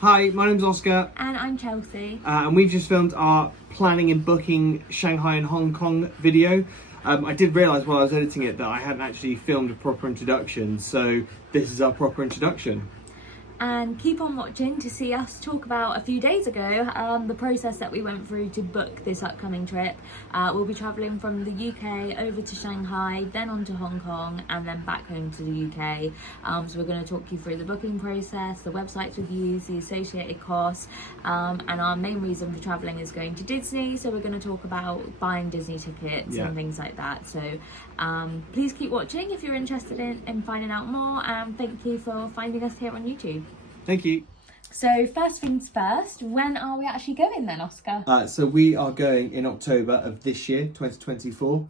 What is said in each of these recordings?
Hi, my name's Oscar, And I'm Chelsea. and we've just filmed our planning and booking Shanghai and Hong Kong video. I did realise while I was editing it that I hadn't actually filmed a proper introduction, so this is our proper introduction. And keep on watching to see us talk about a few days ago the process that we went through to book this upcoming trip. We'll be travelling from the UK over to Shanghai, then on to Hong Kong, and then back home to the UK. So we're going to talk you through the booking process, the websites we've used, the associated costs, and our main reason for travelling is going to Disney. So we're going to talk about buying Disney tickets and things like that. So please keep watching if you're interested in finding out more, and thank you for finding us here on YouTube. Thank you. So first things first, when are we actually going then, Oscar? So we are going in October of this year, 2024.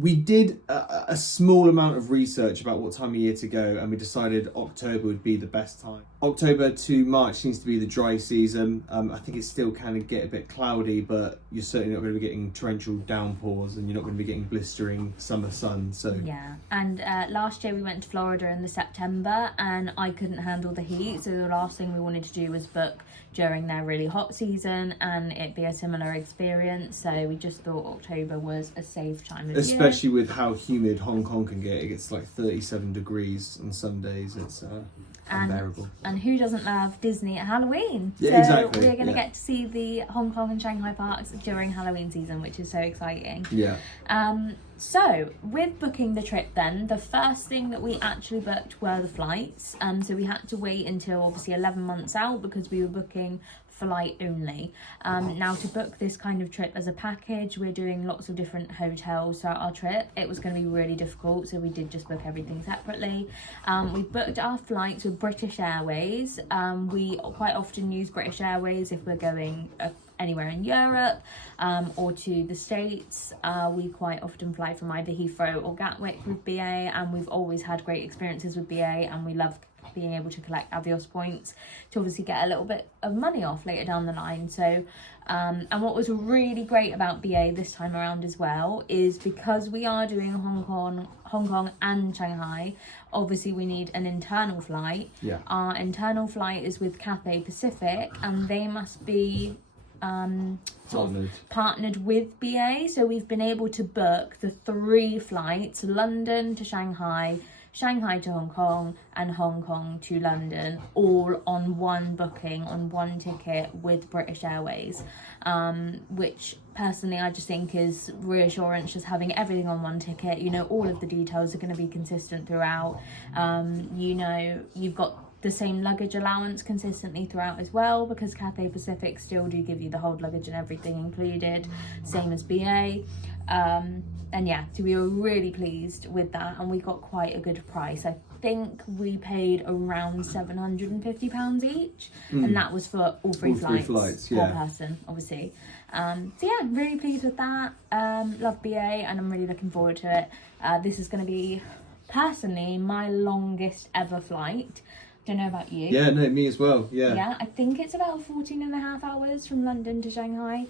We did a small amount of research about what time of year to go, and we decided October would be the best time. October to March seems to be the dry season. I think it still can get a bit cloudy, but you're certainly not going to be getting torrential downpours, and you're not going to be getting blistering summer sun. So yeah, and last year we went to Florida in the September, and I couldn't handle the heat, so the last thing we wanted to do was book during their really hot season and it be a similar experience. So we just thought October was a safe time of especially year. with how humid Hong Kong can get. It gets like 37 degrees on some days. It's unbearable. And who doesn't love Disney at Halloween? Yeah, so exactly. We're going to get to see the Hong Kong and Shanghai parks during Halloween season, which is so exciting. Yeah. So with booking the trip then, the first thing that we actually booked were the flights. So we had to wait until obviously 11 months out because we were booking flight only. Now to book this kind of trip as a package, we're doing lots of different hotels throughout our trip. It was going to be really difficult, so we did just book everything separately. We booked our flights with British Airways. We quite often use British Airways if we're going anywhere in Europe or to the States. We quite often fly from either Heathrow or Gatwick with BA, and we've always had great experiences with BA, and we love being able to collect Avios points to obviously get a little bit of money off later down the line. So and what was really great about BA this time around as well is because we are doing Hong Kong and Shanghai, obviously we need an internal flight. Our internal flight is with Cathay Pacific, and they must be partnered with BA, so we've been able to book the 3 flights: London to Shanghai, Shanghai to Hong Kong, and Hong Kong to London, all on one booking, on one ticket with British Airways, which personally I just think is reassurance, just having everything on one ticket. You know, all of the details are going to be consistent throughout. You know, you've got the same luggage allowance consistently throughout as well, because Cathay Pacific still do give you the hold luggage and everything included, same as BA. And yeah, so we were really pleased with that, and we got quite a good price. I think we paid around £750 each, and that was for all three flights per person, obviously. So yeah, I'm really pleased with that. Love BA, and I'm really looking forward to it. This is going to be personally my longest ever flight. Don't know about you. Yeah, no, me as well. Yeah, I think it's about 14.5 hours from London to Shanghai.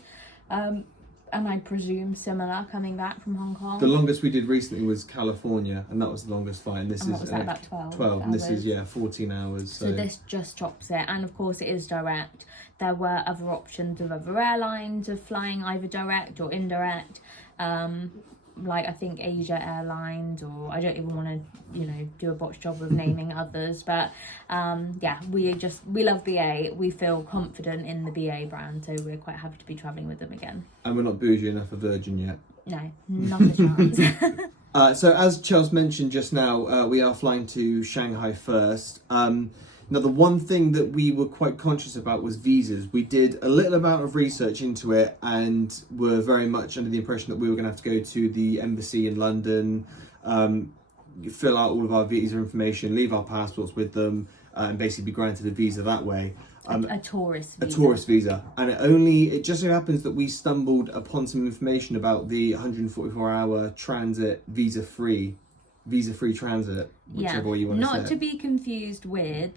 And I presume similar coming back from Hong Kong. The longest we did recently was California, and that was the longest flight. And this and is what was that, about 12 12, and this hours? is 14 hours. So this just tops it, and of course it is direct. There were other options of other airlines of flying either direct or indirect. Like I think Asia Airlines, or I don't even want to, you know, do a botched job of naming others, but yeah, we love BA. We feel confident in the BA brand, so we're quite happy to be travelling with them again. And we're not bougie enough for Virgin yet. No, not a chance. So as Charles mentioned just now, we are flying to Shanghai first. Now, the one thing that we were quite conscious about was visas. We did a little amount of research into it and were very much under the impression that we were going to have to go to the embassy in London, fill out all of our visa information, leave our passports with them, and basically be granted a visa that way. A tourist visa. A tourist visa. And it just so happens that we stumbled upon some information about the 144-hour transit visa-free transit, whichever way you want to say it. Not to be confused with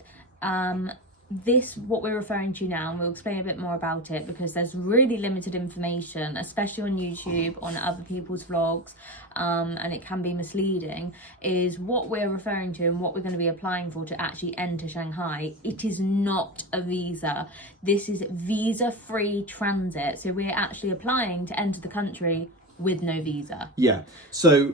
what we're referring to now, and we'll explain a bit more about it because there's really limited information, especially on YouTube, on other people's vlogs, and it can be misleading, is what we're referring to and what we're going to be applying for to actually enter Shanghai. It is not a visa. This is visa-free transit. So we're actually applying to enter the country with no visa. Yeah. So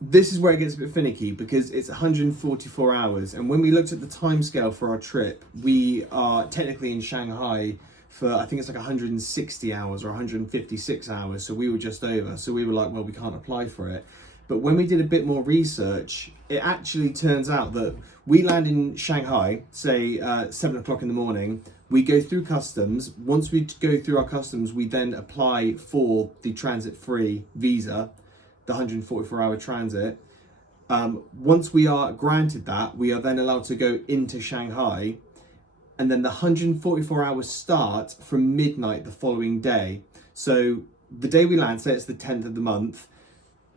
this is where it gets a bit finicky because it's 144 hours. And when we looked at the timescale for our trip, we are technically in Shanghai for, I think it's like 160 hours or 156 hours. So we were just over. So we were like, well, we can't apply for it. But when we did a bit more research, it actually turns out that we land in Shanghai, say 7 o'clock in the morning. We go through customs. Once we go through our customs, we then apply for the transit-free visa, the 144-hour transit. Once we are granted that, we are then allowed to go into Shanghai, and then the 144 hours start from midnight the following day. So the day we land, say it's the 10th of the month,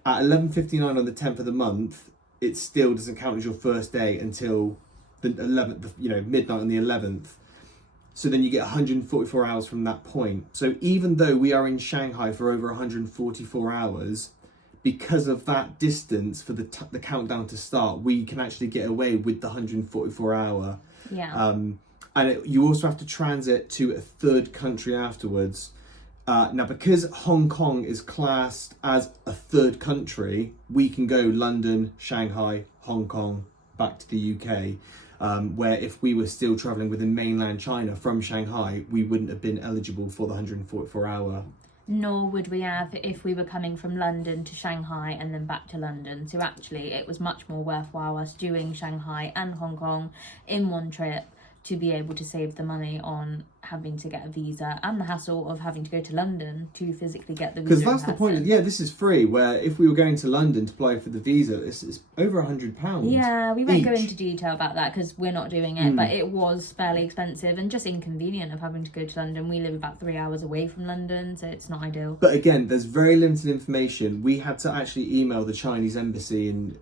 at 11:59 on the 10th of the month, it still doesn't count as your first day until the 11th, midnight on the 11th. So then you get 144 hours from that point. So even though we are in Shanghai for over 144 hours, because of that distance for the countdown to start, we can actually get away with the 144 hour. Yeah. You also have to transit to a third country afterwards. Now, because Hong Kong is classed as a third country, we can go London, Shanghai, Hong Kong, back to the UK. Where if we were still travelling within mainland China from Shanghai, we wouldn't have been eligible for the 144 hour. Nor would we have if we were coming from London to Shanghai and then back to London. So actually it was much more worthwhile us doing Shanghai and Hong Kong in one trip to be able to save the money on having to get a visa and the hassle of having to go to London to physically get the visa. Because that's the point. This is free. Where if we were going to London to apply for the visa, it's over £100. Yeah, we won't each. go into detail about that because we're not doing it, but it was fairly expensive and just inconvenient of having to go to London. We live about 3 hours away from London, so it's not ideal. But again, there's very limited information. We had to actually email the Chinese embassy in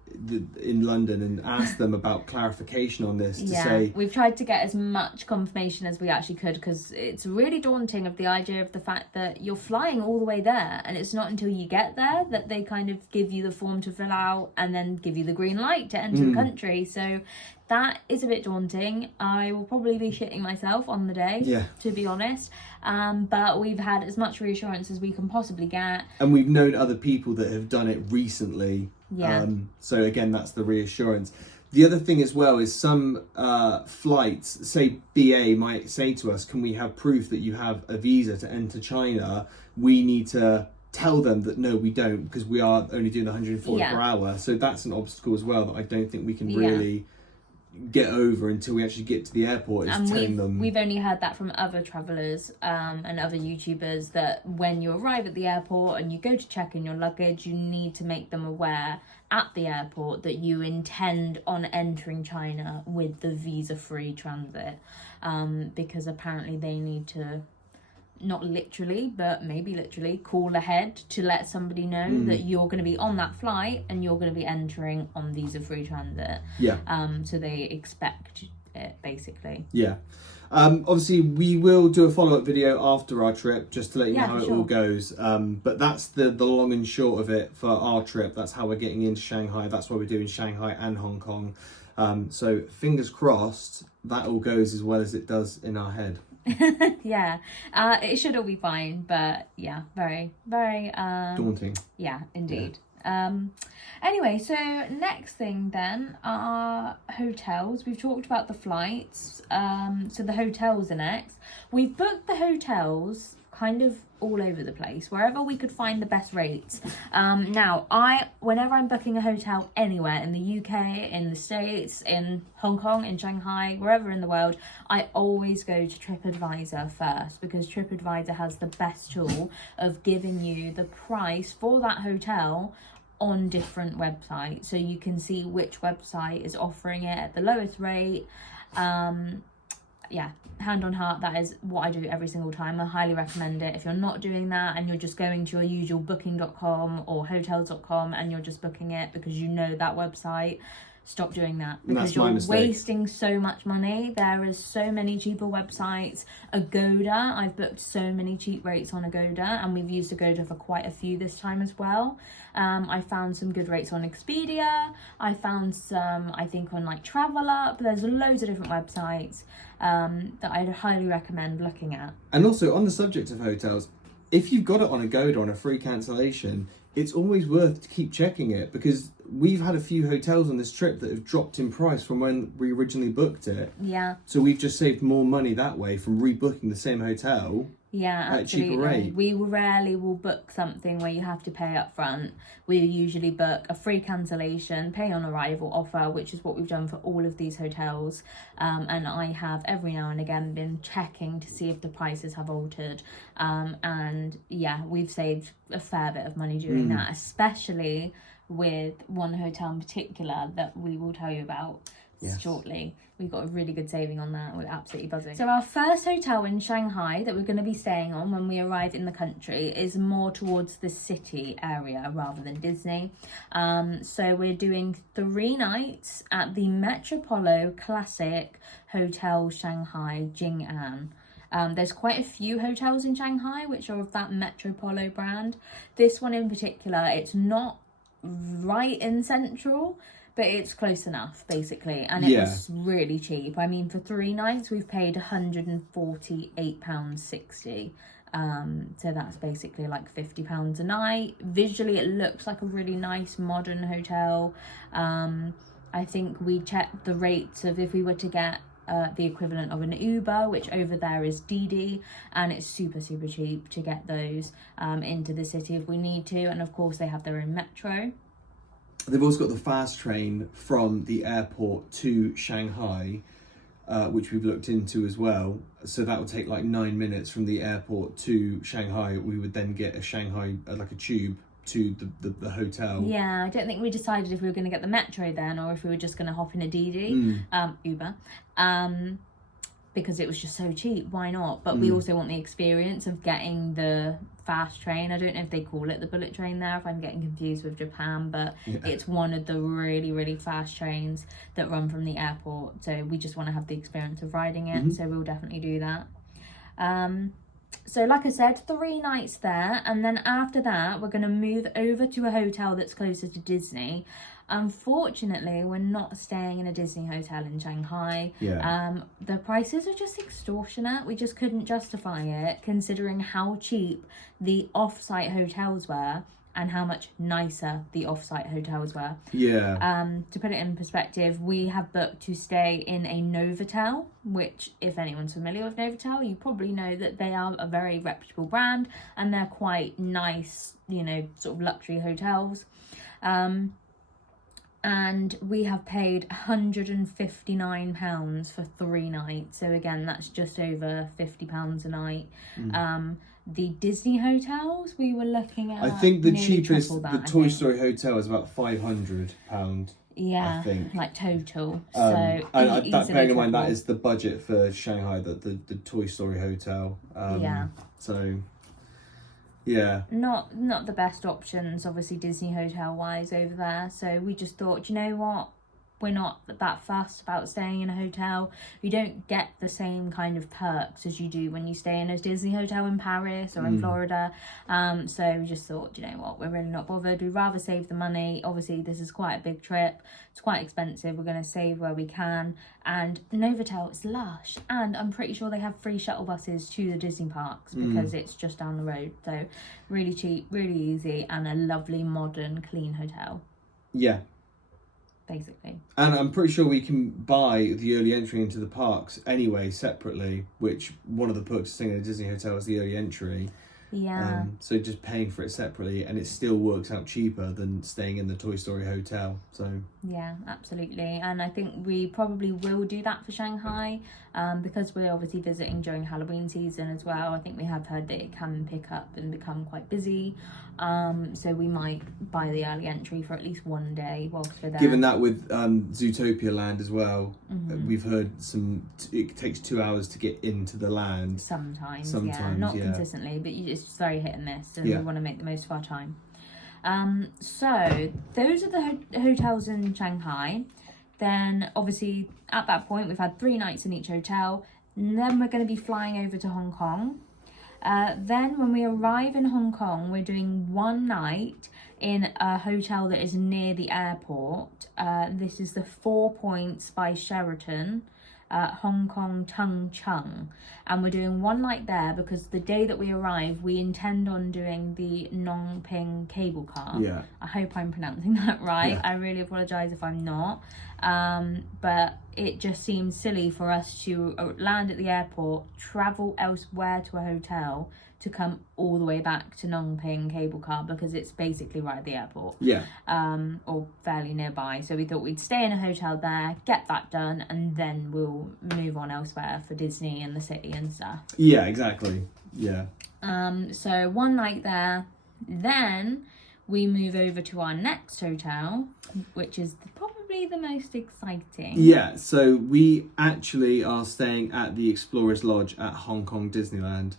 London and ask them about clarification on this to say. We've tried to get as much confirmation as we actually could because it's really daunting of the idea of the fact that you're flying all the way there and it's not until you get there that they kind of give you the form to fill out and then give you the green light to enter the country. So that is a bit daunting. I will probably be shitting myself on the day, to be honest. But we've had as much reassurance as we can possibly get. And we've known other people that have done it recently. Yeah. So again, that's the reassurance. The other thing as well is some flights, say BA might say to us, can we have proof that you have a visa to enter China? We need to tell them that no, we don't, because we are only doing the 144 hour. So that's an obstacle as well that I don't think we can really get over until we actually get to the airport, is telling them. We've only heard that from other travellers and other YouTubers that when you arrive at the airport and you go to check in your luggage, you need to make them aware at the airport that you intend on entering China with the visa-free transit, because apparently they need to, not literally, but maybe literally, call ahead to let somebody know that you're going to be on that flight and you're going to be entering on visa-free transit. Yeah. So they expect it, basically. Yeah. Obviously, we will do a follow-up video after our trip just to let you know how it all goes. But that's the long and short of it for our trip. That's how we're getting into Shanghai. That's why we're doing Shanghai and Hong Kong. So fingers crossed that all goes as well as it does in our head. Yeah, it should all be fine, but yeah, very, very daunting. Yeah, indeed. Anyway, so next thing then are hotels. We've talked about the flights, so the hotels are next. We've booked the hotels kind of all over the place, wherever we could find the best rates. Now, whenever I'm booking a hotel anywhere in the UK, in the States, in Hong Kong, in Shanghai, wherever in the world, I always go to TripAdvisor first, because TripAdvisor has the best tool of giving you the price for that hotel on different websites, so you can see which website is offering it at the lowest rate. Yeah, hand on heart, that is what I do every single time. I highly recommend it. If you're not doing that and you're just going to your usual booking.com or hotels.com and you're just booking it because you know that website, stop doing that, And because that's my you're mistake. wasting so much money. There is so many cheaper websites. Agoda, I've booked so many cheap rates on Agoda, and we've used Agoda for quite a few this time as well. I found some good rates on Expedia. I found some, I think, on like TravelUp. There's loads of different websites that I'd highly recommend looking at. And also, on the subject of hotels, if you've got it on Agoda on a free cancellation, it's always worth to keep checking it, because we've had a few hotels on this trip that have dropped in price from when we originally booked it. Yeah. So we've just saved more money that way from rebooking the same hotel. Yeah, At a cheaper absolutely. rate. We rarely will book something where you have to pay up front. We usually book a free cancellation, pay on arrival offer, which is what we've done for all of these hotels. And I have every now and again been checking to see if the prices have altered. And yeah, we've saved a fair bit of money doing that, especially with one hotel in particular that we will tell you about shortly. We got a really good saving on that. We're absolutely buzzing. So our first hotel in Shanghai that we're going to be staying on when we arrive in the country is more towards the city area rather than Disney. So we're doing 3 nights at the Metropolo Classic Hotel Shanghai Jing'an. There's quite a few hotels in Shanghai which are of that Metropolo brand. This one in particular, it's not right in central, but it's close enough, basically, and it was really cheap. I mean, for 3 nights, we've paid £148.60. So that's basically like £50 a night. Visually, it looks like a really nice modern hotel. I think we checked the rates of if we were to get the equivalent of an Uber, which over there is Didi, and it's super cheap to get those into the city if we need to. And of course, they have their own metro. They've also got the fast train from the airport to Shanghai, which we've looked into as well. So that would take like 9 minutes from the airport to Shanghai. We would then get a Shanghai, like a tube to the hotel. Yeah, I don't think we decided if we were going to get the metro then or if we were just going to hop in a Didi, Uber. Because it was just so cheap, why not? But we also want the experience of getting the fast train. I don't know if they call it the bullet train there, if I'm getting confused with Japan, but it's one of the really fast trains that run from the airport. So we just want to have the experience of riding it, so we'll definitely do that. So like I said, 3 nights there, and then after that we're going to move over to a hotel that's closer to Disney. Unfortunately, we're not staying in a Disney hotel in Shanghai. The prices are just extortionate. We just couldn't justify it, considering how cheap the off-site hotels were and how much nicer the off-site hotels were. To put it in perspective, we have booked to stay in a Novotel, which, if anyone's familiar with Novotel, you probably know that they are a very reputable brand and they're quite nice, you know, sort of luxury hotels. And we have paid £159 for 3 nights. So again, that's just over £50 a night. The Disney hotels we were looking at, I think the cheapest, that, the Toy Story hotel is about £500. Yeah, I think. like total. And that, bearing in mind that triple. is the budget for Shanghai, the Toy Story hotel. So yeah, not the best options, obviously Disney hotel wise over there. So we just thought, you know what, we're not that fussed about staying in a hotel. You don't get the same kind of perks as you do when you stay in a Disney hotel in Paris or in Florida. So we just thought, you know what, we're really not bothered. We'd rather save the money. Obviously, this is quite a big trip. It's quite expensive. We're going to save where we can. And Novotel is lush. And I'm pretty sure they have free shuttle buses to the Disney parks because it's just down the road. So really cheap, really easy, and a lovely, modern, clean hotel. Yeah. Basically. And I'm pretty sure we can buy the early entry into the parks anyway, separately, which one of the perks of staying in a Disney hotel is the early entry. Yeah. So just paying for it separately, and it still works out cheaper than staying in the Toy Story hotel. So yeah, absolutely. And I think we probably will do that for Shanghai, because we're obviously visiting during Halloween season as well. I think we have heard that it can pick up and become quite busy. So we might buy the early entry for at least one day whilst we're there. Given that with Zootopia Land as well, we've heard it takes 2 hours to get into the land. Sometimes yeah. Not consistently, but it's very hit and miss, and we want to make the most of our time. So those are the hotels in Shanghai. Then obviously at that point we've had 3 nights in each hotel. And then we're going to be flying over to Hong Kong. Then when we arrive in Hong Kong, we're doing 1 night in a hotel that is near the airport. This is the 4 Points by Sheraton, Hong Kong Tung Chung. And we're doing 1 night there because the day that we arrive, we intend on doing the Nong Ping cable car. Yeah. I hope I'm pronouncing that right. Yeah. I really apologise if I'm not. But it just seems silly for us to land at the airport, travel elsewhere to a hotel, to come all the way back to Nong Ping cable car, because it's basically right at the airport. Yeah. Or fairly nearby. So we thought we'd stay in a hotel there, get that done, and then we'll move on elsewhere for Disney and the city and stuff. Yeah, exactly. Yeah. So 1 night there, then we move over to our next hotel, which is probably the most exciting. Yeah, so we actually are staying at the Explorers Lodge at Hong Kong Disneyland.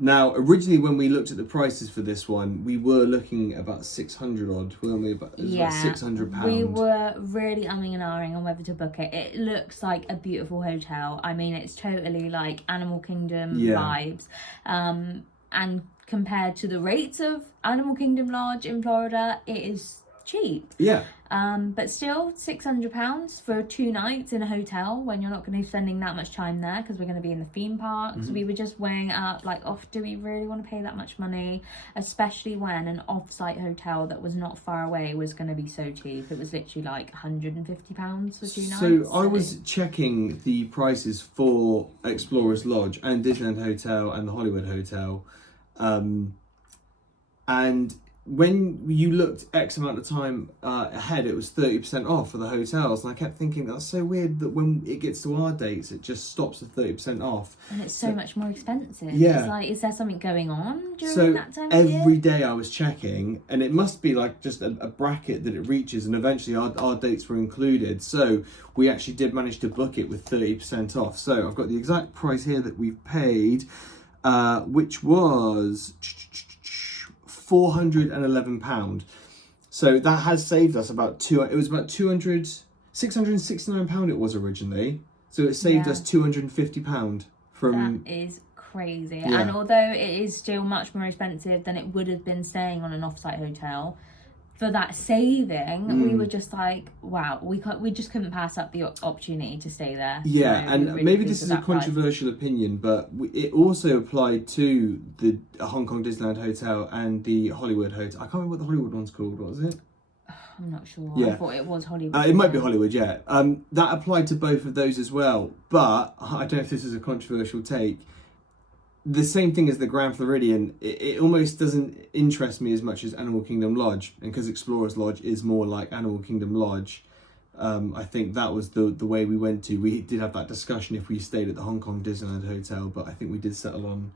Now, originally when we looked at the prices for this one, we were looking at about 600 odd, weren't we? About £600. We were really umming and ahhing on whether to book it. It looks like a beautiful hotel. I mean, it's totally like Animal Kingdom vibes. And compared to the rates of Animal Kingdom Lodge in Florida, it is cheap. Yeah. But still, £600 for 2 nights in a hotel when you're not going to be spending that much time there because we're going to be in the theme parks. Mm-hmm. We were just weighing up, like, do we really want to pay that much money? Especially when an off-site hotel that was not far away was going to be so cheap. It was literally like £150 for 2 nights. So I was checking the prices for Explorers Lodge and Disneyland Hotel and the Hollywood Hotel. And when you looked X amount of time ahead, it was 30% off for the hotels. And I kept thinking, that's so weird that when it gets to our dates, it just stops at 30% off. And it's so much more expensive. Yeah. It's like, is there something going on during that time of year? Every day I was checking, and it must be like just a bracket that it reaches, and eventually our dates were included. So we actually did manage to book it with 30% off. So I've got the exact price here that we've paid, which was £411. So that has saved us about £669 it was originally. So it saved us £250 from... That is crazy. Yeah. And although it is still much more expensive than it would have been staying on an off-site hotel, for that saving, we were just like, wow, we just couldn't pass up the opportunity to stay there. Yeah, so and really maybe this is a controversial opinion, but it also applied to the Hong Kong Disneyland Hotel and the Hollywood Hotel. I can't remember what the Hollywood one's called. What was it? I'm not sure. Yeah. I thought it was Hollywood. It might be Hollywood, yeah. That applied to both of those as well. But I don't know if this is a controversial take. The same thing as the Grand Floridian, it almost doesn't interest me as much as Animal Kingdom Lodge. And because Explorers Lodge is more like Animal Kingdom Lodge, I think that was the way we went to. We did have that discussion if we stayed at the Hong Kong Disneyland Hotel, but I think we did settle on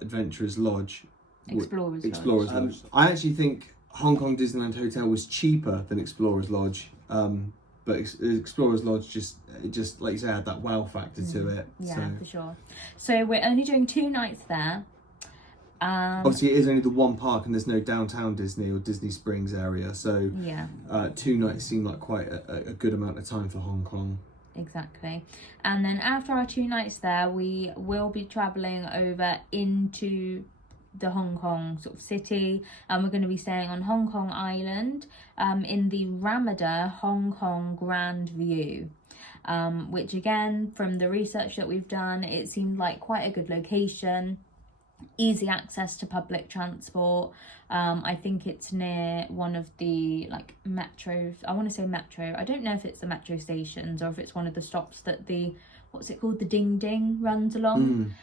Adventurers Lodge. Explorers Lodge. I actually think Hong Kong Disneyland Hotel was cheaper than Explorers Lodge. But Explorers Lodge just like you say had that wow factor to it. Yeah, for sure. So we're only doing 2 nights there. Obviously, it is only the one park, and there's no downtown Disney or Disney Springs area. So 2 nights seem like quite a good amount of time for Hong Kong. Exactly. And then after our 2 nights there, we will be travelling over into the Hong Kong sort of city, and we're going to be staying on Hong Kong Island in the Ramada Hong Kong Grand View, which again, from the research that we've done, it seemed like quite a good location, easy access to public transport. I think it's near one of the like metros. I want to say metro. I don't know if it's the metro stations or if it's one of the stops that the what's it called, the Ding Ding runs along.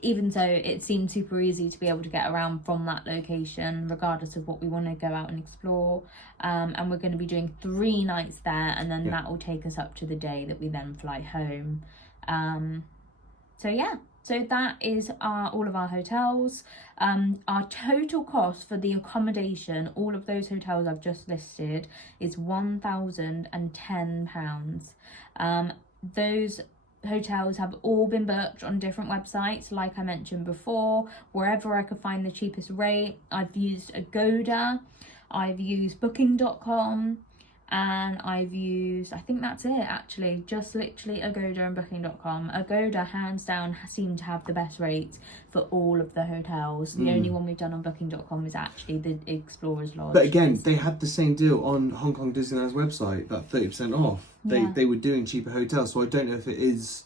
Even so, it seemed super easy to be able to get around from that location, regardless of what we want to go out and explore. And we're going to be doing 3 nights there, and then that will take us up to the day that we then fly home. So that is all of our hotels. Our total cost for the accommodation, all of those hotels I've just listed, is £1,010. Those hotels have all been booked on different websites, like I mentioned before. Wherever I could find the cheapest rate, I've used Agoda. I've used booking.com, and I think that's it actually, just literally Agoda and booking.com. Agoda hands down seem to have the best rates for all of the hotels. The only one we've done on booking.com is actually the Explorers Lodge. But again, they had the same deal on Hong Kong Disneyland's website, that 30% off. They were doing cheaper hotels, so I don't know if it is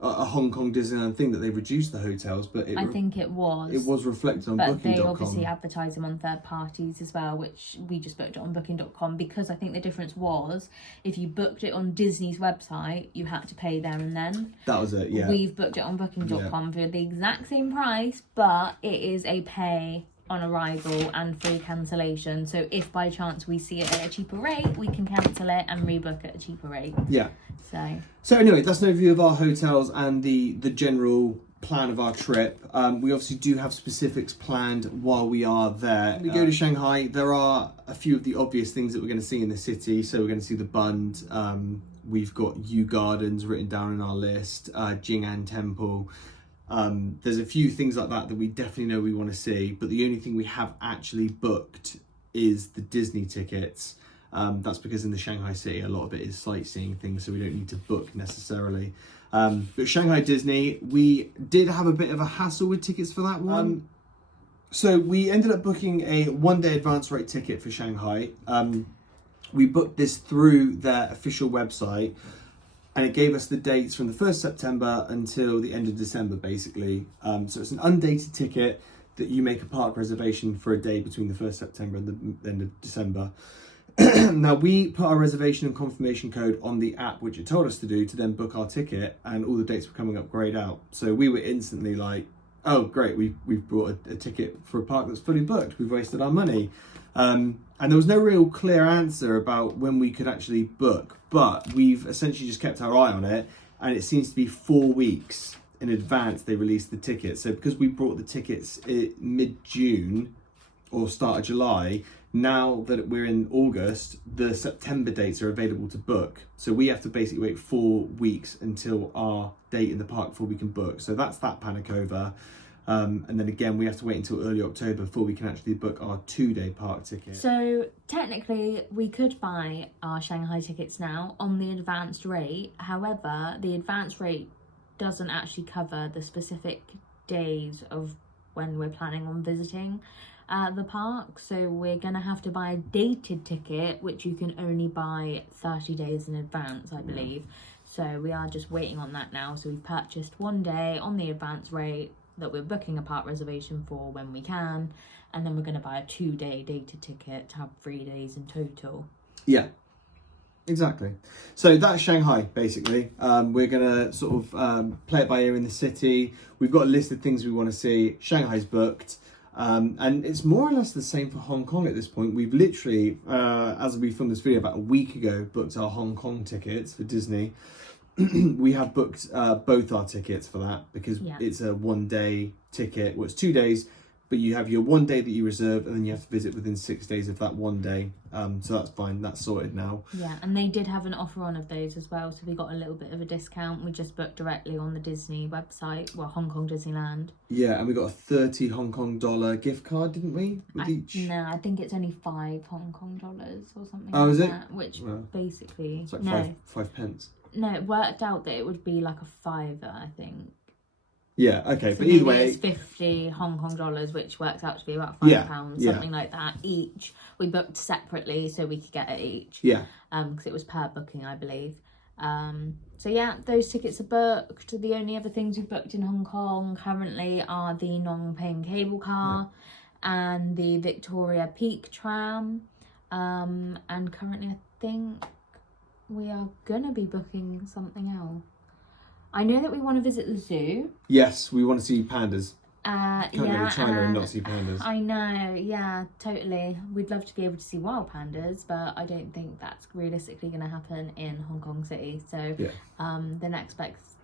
a Hong Kong Disneyland thing that they reduced the hotels, but I think it was. It was reflected on but booking.com. They obviously advertise them on third parties as well, which we just booked it on booking.com, because I think the difference was if you booked it on Disney's website, you had to pay there and then. That was it, yeah. We've booked it on booking.com for the exact same price, but it is a pay on arrival and free cancellation. So if by chance we see it at a cheaper rate, we can cancel it and rebook at a cheaper rate. Yeah. So anyway, that's an overview of our hotels and the general plan of our trip. We obviously do have specifics planned while we are there. We go to Shanghai, there are a few of the obvious things that we're going to see in the city. So we're going to see the Bund, we've got Yew Gardens written down in our list, Jing'an Temple. There's a few things like that we definitely know we want to see, but the only thing we have actually booked is the Disney tickets. That's because in the Shanghai city, a lot of it is sightseeing things, so we don't need to book necessarily. But Shanghai Disney, we did have a bit of a hassle with tickets for that one. So we ended up booking a 1-day advance rate ticket for Shanghai. We booked this through their official website, and it gave us the dates from the 1st September until the end of December, basically. So it's an undated ticket that you make a park reservation for a day between the 1st September and the end of December. Now, we put our reservation and confirmation code on the app, which it told us to do, to then book our ticket, and all the dates were coming up grayed out. So we were instantly like, oh, great, we've bought a ticket for a park that's fully booked. We've wasted our money. And there was no real clear answer about when we could actually book, but we've essentially just kept our eye on it, and it seems to be 4 weeks in advance they released the tickets. So because we bought the tickets mid-June or start of July, now that we're in August, the September dates are available to book. So we have to basically wait 4 weeks until our date in the park before we can book. So that's that panic over. And then again, we have to wait until early October before we can actually book our 2-day park ticket. So technically, we could buy our Shanghai tickets now on the advanced rate. However, the advanced rate doesn't actually cover the specific days of when we're planning on visiting the park. So we're going to have to buy a dated ticket, which you can only buy 30 days in advance, I believe. So we are just waiting on that now. So we've purchased 1 day on the advance rate that we're booking a park reservation for when we can, and then we're going to buy a 2-day dated ticket to have 3 days in total. Yeah, exactly. So that's Shanghai, basically. We're going to sort of play it by ear in the city. We've got a list of things we want to see. Shanghai's booked. And it's more or less the same for Hong Kong at this point. We've literally, as we filmed this video about a week ago, booked our Hong Kong tickets for Disney. We have booked both our tickets for that because it's a 1-day ticket. Well, it's 2 days, but you have your 1 day that you reserve, and then you have to visit within 6 days of that 1 day. So that's fine. That's sorted now. Yeah, and they did have an offer on of those as well, so we got a little bit of a discount. We just booked directly on the Disney website, well, Hong Kong Disneyland. Yeah, and we got a $30 Hong Kong dollar gift card, didn't we? With each. No, I think it's only $5 Hong Kong dollars or something. Oh, is it? That, which basically it's like five pence. No, it worked out that it would be like a $5, I think. Yeah, okay, so but either way, it's 50 Hong Kong dollars, which works out to be about £5, something like that each. We booked separately so we could get it each. Yeah. Because it was per booking, I believe. So yeah, those tickets are booked. The only other things we've booked in Hong Kong currently are the Nong Ping cable car and the Victoria Peak tram. And currently I think we are gonna be booking something else. I know that we want to visit the zoo. Yes, we want to see pandas. Can't go to China and not see pandas. I know, yeah, totally. We'd love to be able to see wild pandas, but I don't think that's realistically going to happen in Hong Kong City. So the next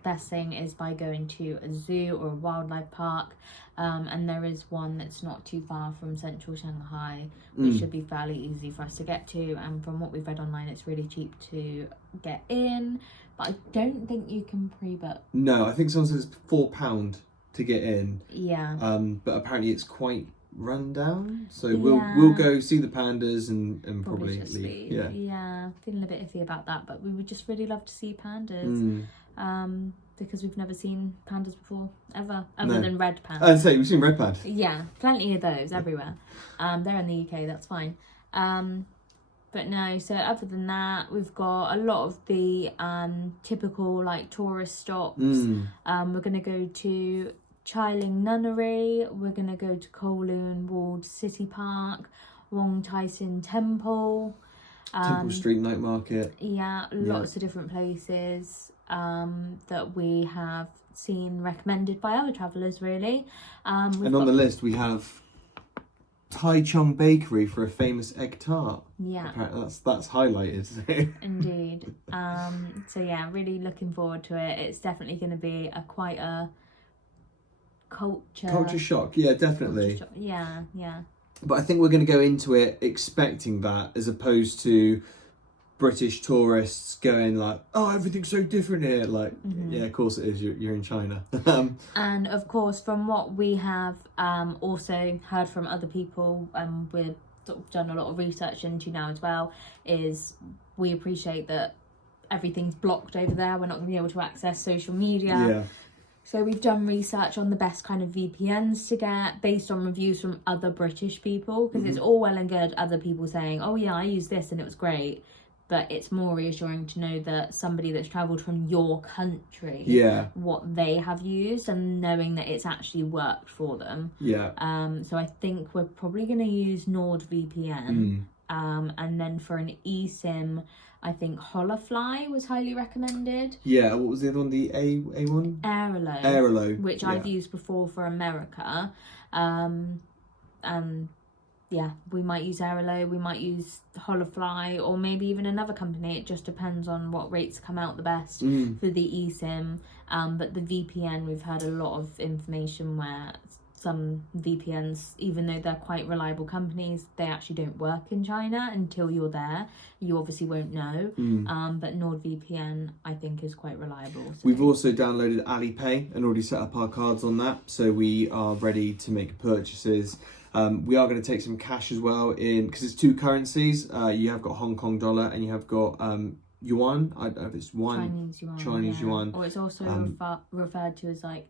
best thing is by going to a zoo or a wildlife park. And there is one that's not too far from central Shanghai, which should be fairly easy for us to get to. And from what we've read online, it's really cheap to get in. But I don't think you can pre-book. No, I think someone says it's £4 to get in. Yeah. But apparently it's quite rundown. So Yeah. we'll go see the pandas and probably just leave. leave. Yeah, feeling a bit iffy about that, but we would just really love to see pandas. Because we've never seen pandas before, ever, other than red pandas. I'd say we've seen red panda. Yeah, plenty of those everywhere. They're in the UK, that's fine. But no, so other than that, we've got a lot of the typical like tourist stops. We're going to go to Chiling Nunnery, we're going to go to Kowloon Walled City Park, Wong Tai Sin Temple. Temple Street Night Market. Yeah, lots of different places that we have seen recommended by other travellers, really. And on the list we have Tai Chung Bakery for a famous egg tart. Yeah. Apparently that's highlighted. Indeed. So yeah, really looking forward to it. It's definitely going to be quite a culture shock. Yeah, definitely. Yeah. But I think we're going to go into it expecting that, as opposed to British tourists going like, oh, everything's so different here. Like, yeah, of course it is. You're in China. And of course, from what we have also heard from other people, we've sort of done a lot of research into now as well, is we appreciate that everything's blocked over there. We're not going to be able to access social media. Yeah. So we've done research on the best kind of VPNs to get based on reviews from other British people, because it's all well and good other people saying, oh yeah, I used this and it was great. But it's more reassuring to know that somebody that's travelled from your country, what they have used, and knowing that it's actually worked for them. Yeah. So I think we're probably going to use NordVPN. And then for an eSIM, I think Holafly was highly recommended. Yeah, what was the other one? The A1? Aerolo. Which I've used before for America. And yeah, we might use Aerolo, we might use Holafly, or maybe even another company. It just depends on what rates come out the best for the eSIM. But the VPN, we've heard a lot of information where some VPNs, even though they're quite reliable companies, they actually don't work in China until you're there. You obviously won't know. But NordVPN, I think, is quite reliable. So. We've also downloaded Alipay and already set up our cards on that, so we are ready to make purchases. We are going to take some cash as well, in because it's two currencies. You have got Hong Kong dollar and you have got yuan. I don't know if it's Chinese yuan. Or it's also referred to as like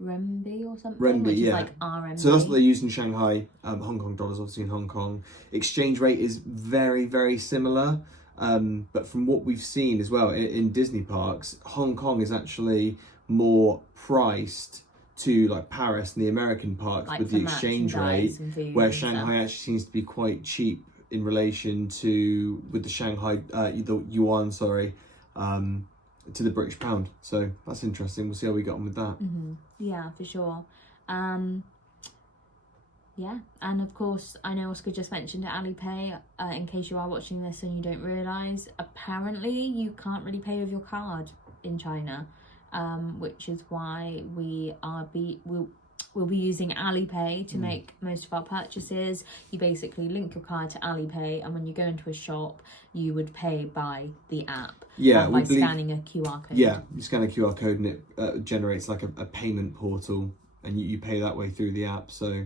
renminbi or something, renminbi, which is like RMB. So that's what they use in Shanghai. Hong Kong dollars obviously in Hong Kong. Exchange rate is very, very similar. But from what we've seen as well in Disney parks, Hong Kong is actually more priced to like Paris and the American parks, like with the exchange rate, where Shanghai actually seems to be quite cheap in relation to with the Shanghai the yuan, to the British pound. So that's interesting. We'll see how we get on with that. Yeah, for sure. Yeah, and of course, I know Oscar just mentioned Alipay. In case you are watching this and you don't realise, apparently you can't really pay with your card in China. Which is why we'll be using Alipay to make most of our purchases. You basically link your card to Alipay, and when you go into a shop, you would pay by the app. Yeah, by scanning a QR code. Yeah, you scan a QR code and it generates like a payment portal, and you pay that way through the app. So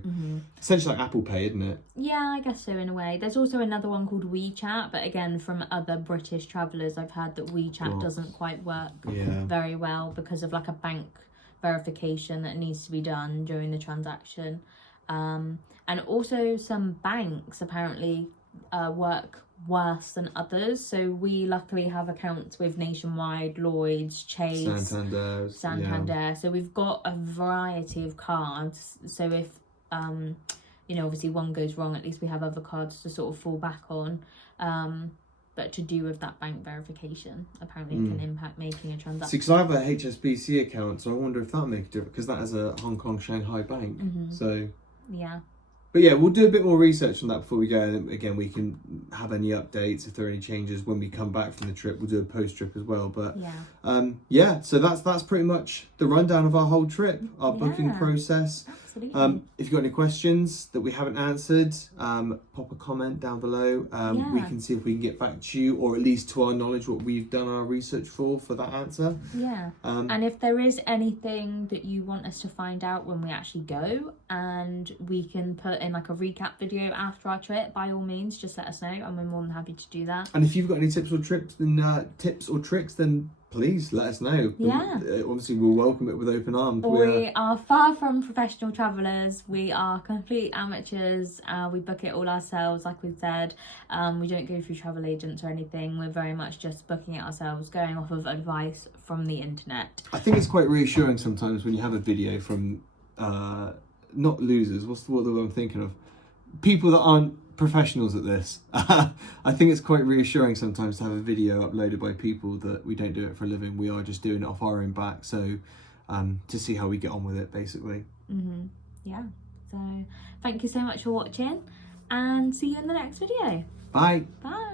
essentially like Apple Pay, isn't it? Yeah, I guess so in a way. There's also another one called WeChat, but again, from other British travellers, I've heard that WeChat doesn't quite work very well because of like a bank verification that needs to be done during the transaction. And also some banks apparently work worse than others. So we luckily have accounts with Nationwide, Lloyds, Chase, Santander. Yeah. So we've got a variety of cards. So if obviously one goes wrong, at least we have other cards to sort of fall back on. But to do with that bank verification, apparently it can impact making a transaction. See, because I have a HSBC account, so I wonder if that makes a difference, because that is a Hong Kong Shanghai bank. So yeah. But yeah, we'll do a bit more research on that before we go. And again, we can have any updates if there are any changes when we come back from the trip. We'll do a post trip as well. But so that's pretty much the rundown of our whole trip, our booking process. Absolutely. If you've got any questions that we haven't answered, pop a comment down below. We can see if we can get back to you, or at least to our knowledge what we've done our research for that answer. Yeah. And if there is anything that you want us to find out when we actually go, and we can put in like a recap video after our trip, by all means just let us know, and we're more than happy to do that. And if you've got any tips or tricks, then please let us know. Yeah. Obviously we'll welcome it with open arms. We are far from professional travellers. We are complete amateurs. We book it all ourselves, like we've said. We don't go through travel agents or anything. We're very much just booking it ourselves, going off of advice from the internet. I think it's quite reassuring sometimes when you have a video from not losers, what's the word I'm thinking of? People that aren't professionals at this. I think it's quite reassuring sometimes to have a video uploaded by people that we don't do it for a living. We are just doing it off our own back. So to see how we get on with it, basically. Yeah. So thank you so much for watching, and see you in the next video. Bye. Bye.